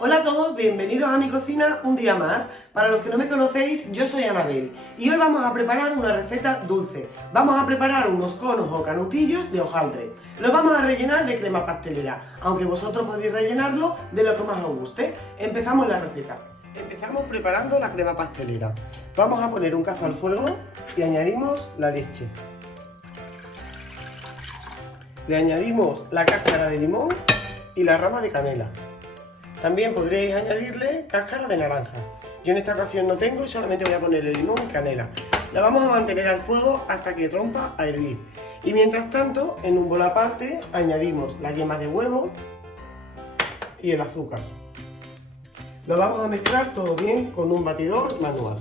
Hola a todos, bienvenidos a mi cocina un día más. Para los que no me conocéis, yo soy Anabel y hoy vamos a preparar una receta dulce. Vamos a preparar unos conos o canutillos de hojaldre. Los vamos a rellenar de crema pastelera, aunque vosotros podéis rellenarlo de lo que más os guste. Empezamos la receta. Empezamos preparando la crema pastelera. Vamos a poner un cazo al fuego y añadimos la leche. Le añadimos la cáscara de limón y la rama de canela. También podréis añadirle cáscara de naranja. Yo en esta ocasión no tengo y solamente voy a ponerle limón y canela. La vamos a mantener al fuego hasta que rompa a hervir. Y mientras tanto, en un bol aparte, añadimos la yema de huevo y el azúcar. Lo vamos a mezclar todo bien con un batidor manual.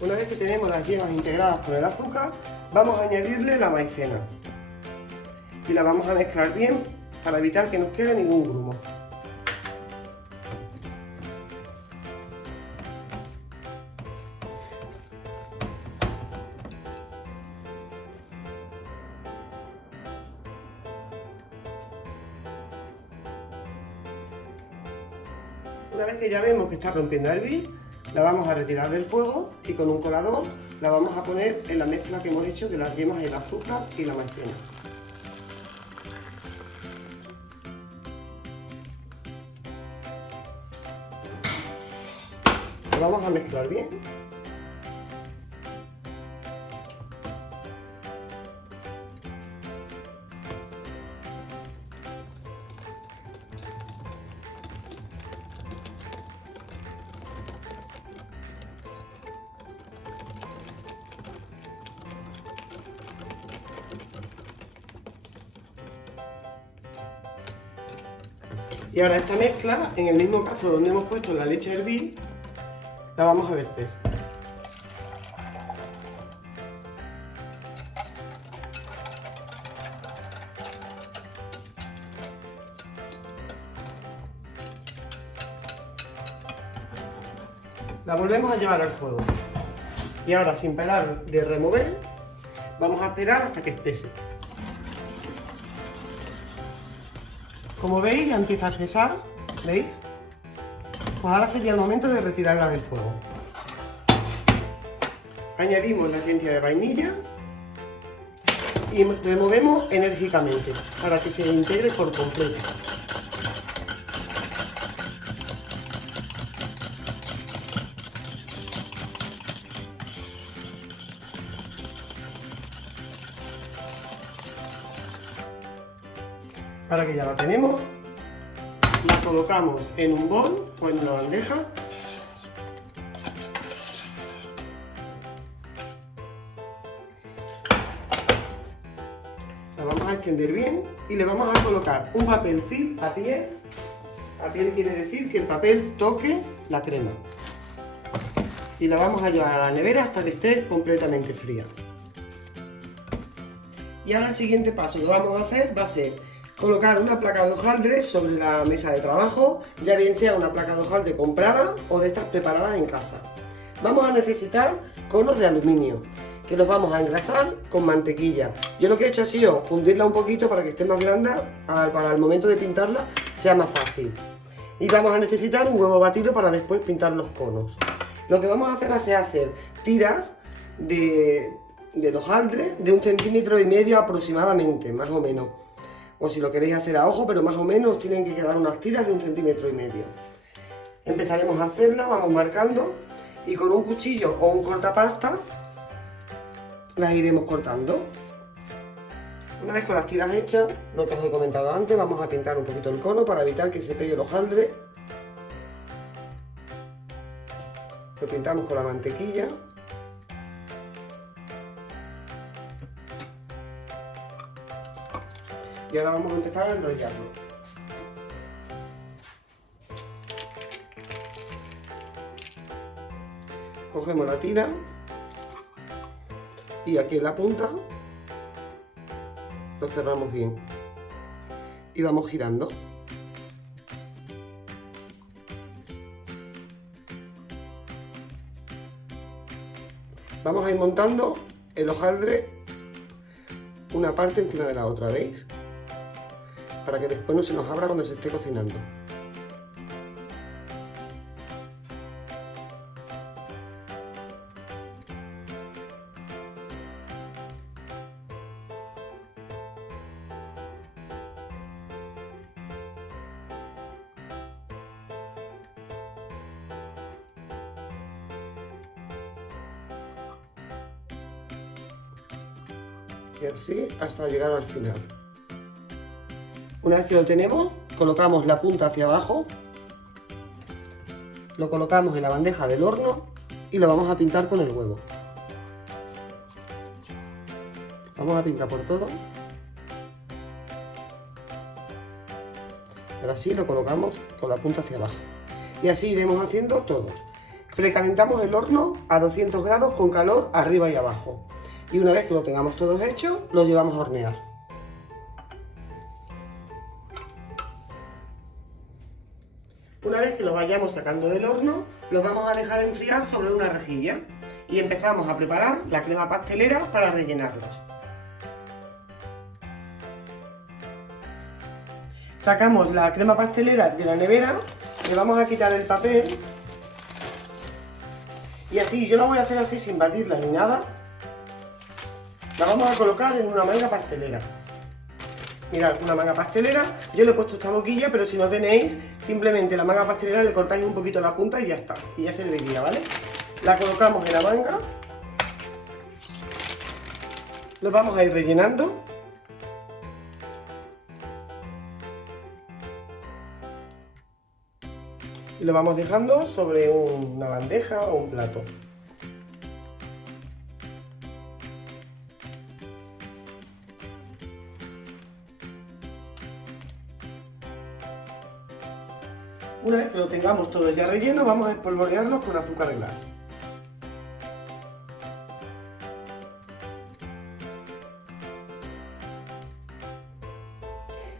Una vez que tenemos las yemas integradas con el azúcar, vamos a añadirle la maicena y la vamos a mezclar bien para evitar que nos quede ningún grumo. Una vez que ya vemos que está rompiendo a hervir, la vamos a retirar del fuego y con un colador la vamos a poner en la mezcla que hemos hecho de las yemas, el azúcar y la maicena. Lo vamos a mezclar bien. Y ahora esta mezcla, en el mismo cazo donde hemos puesto la leche a hervir, la vamos a verter. La volvemos a llevar al fuego. Y ahora, sin parar de remover, vamos a esperar hasta que espese. Como veis, ya empieza a espesar, ¿veis? Pues ahora sería el momento de retirarla del fuego. Añadimos la esencia de vainilla y removemos enérgicamente para que se integre por completo. Ahora que ya la tenemos, la colocamos en un bol o en una bandeja. La vamos a extender bien y le vamos a colocar un papel film a piel. A piel quiere decir que el papel toque la crema. Y la vamos a llevar a la nevera hasta que esté completamente fría. Y ahora el siguiente paso que vamos a hacer va a ser colocar una placa de hojaldre sobre la mesa de trabajo, ya bien sea una placa de hojaldre comprada o de estas preparadas en casa. Vamos a necesitar conos de aluminio, que los vamos a engrasar con mantequilla. Yo lo que he hecho ha sido fundirla un poquito para que esté más blanda, para el momento de pintarla sea más fácil. Y vamos a necesitar un huevo batido para después pintar los conos. Lo que vamos a hacer es hacer tiras del hojaldre de 1,5 cm aproximadamente, más o menos. O si lo queréis hacer a ojo, pero más o menos tienen que quedar unas tiras de 1,5 cm. Empezaremos a hacerla, vamos marcando y con un cuchillo o un cortapasta las iremos cortando. Una vez con las tiras hechas, lo que os he comentado antes, vamos a pintar un poquito el cono para evitar que se pegue el hojaldre. Lo pintamos con la mantequilla. Y ahora vamos a empezar a enrollarlo. Cogemos la tira y aquí en la punta lo cerramos bien y vamos girando. Vamos a ir montando el hojaldre una parte encima de la otra, ¿veis? Para que después no se nos abra cuando se esté cocinando. Y así hasta llegar al final. Una vez que lo tenemos, colocamos la punta hacia abajo, lo colocamos en la bandeja del horno y lo vamos a pintar con el huevo. Vamos a pintar por todo. Ahora sí lo colocamos con la punta hacia abajo. Y así iremos haciendo todos. Precalentamos el horno a 200 grados con calor arriba y abajo. Y una vez que lo tengamos todos hechos, los llevamos a hornear. Una vez que los vayamos sacando del horno, los vamos a dejar enfriar sobre una rejilla. Y empezamos a preparar la crema pastelera para rellenarlos. Sacamos la crema pastelera de la nevera, le vamos a quitar el papel. Y así, yo lo voy a hacer así sin batirla ni nada. La vamos a colocar en una manga pastelera. Mirad, una manga pastelera. Yo le he puesto esta boquilla, pero si no tenéis, simplemente la manga pastelera le cortáis un poquito la punta y ya está. Y ya serviría, ¿vale? La colocamos en la manga. Lo vamos a ir rellenando. Y lo vamos dejando sobre una bandeja o un plato. Una vez que lo tengamos todo ya relleno, vamos a espolvorearlos con azúcar glass.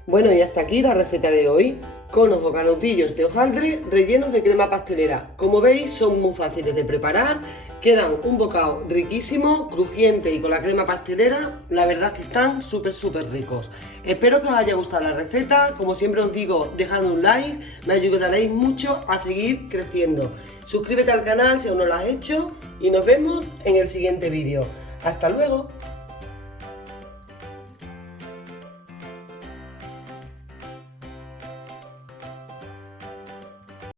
Bueno, y hasta aquí la receta de hoy. Conos o canutillos de hojaldre rellenos de crema pastelera. Como veis, son muy fáciles de preparar, quedan un bocado riquísimo, crujiente y con la crema pastelera, la verdad es que están súper ricos. Espero que os haya gustado la receta, como siempre os digo, dejadme un like, me ayudaréis mucho a seguir creciendo. Suscríbete al canal si aún no lo has hecho y nos vemos en el siguiente vídeo. ¡Hasta luego!